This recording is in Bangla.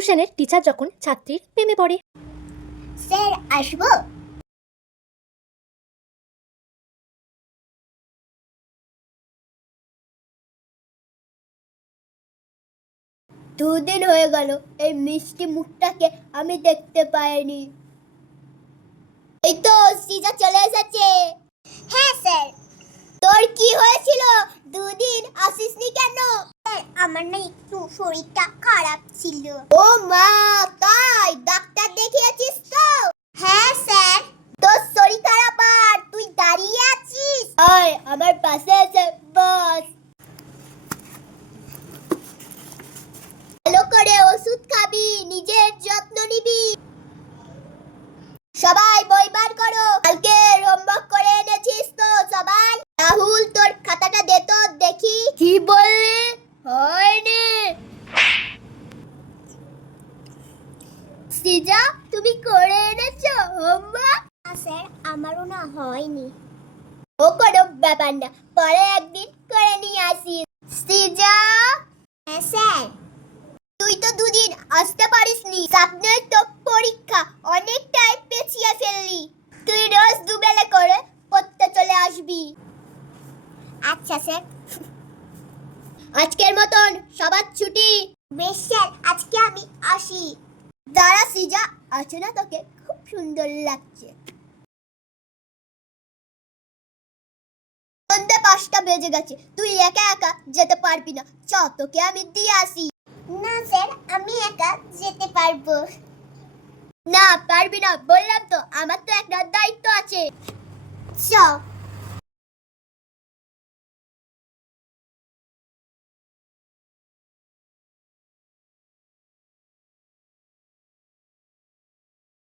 টিউশনের টিচার যখন ছাত্রীর প্রেমে পড়ে। স্যার আসবো? দুদিন হয়ে গেল এই মিষ্টি মুখটাকে আমি দেখতে পাইনি। এই তো সিজা চলে এসেছে। হ্যাঁ স্যার। তোর কি হয়েছিল? দুদিন আসিসনি কেন? স্যার আমার না একটু শরীরটা খারাপ ছিল। ও মা, তাই ডাক্তার দেখিয়েছিস তো? হ্যাঁ স্যার। তোর শরীর খারাপ আর তুই দাঁড়িয়ে আছিস? আয় আমার পাশে এসে বস। ভালো করে ওষুধ খাবি, নিজের যত্ন নিবি। সবাই বই বার করো, কালকে হোমওয়ার্ক করে এনেছিস তো সবাই? রাহুল তোর খাতাটা দে তো দেখি। কি বললি? হয়নি। সিজা তুমি করে এনেছো হোমওয়ার্ক? স্যার আমারও না হয়নি। ও কোনো ব্যাপার না, পরে একদিন করে নিয়ে আসিস। সিজা। হ্যাঁ স্যার। তুই তো দুদিন আসতে পারিসনি, সামনে তো পরীক্ষা, অনেকটাই পেছিয়ে ফেললি। তুই রোজ দুবেলা করে পড়তে চলে আসবি। আচ্ছা স্যার। আজকের মতন সবার ছুটি। বেশ স্যার, আজকে আমি আসি। দাঁড়া সিজা, আছে না তোকে খুব সুন্দর লাগছে। সন্ধ্যে 5টা বেজে গেছে, তুই একা একা যেতে পারবি না, চ তোকে আমি দিয়ে আসি। না স্যার, আমি একা যেতে পারবো না। পারবি না বললাম তো, আমার তো একটা দায়িত্ব আছে। চ।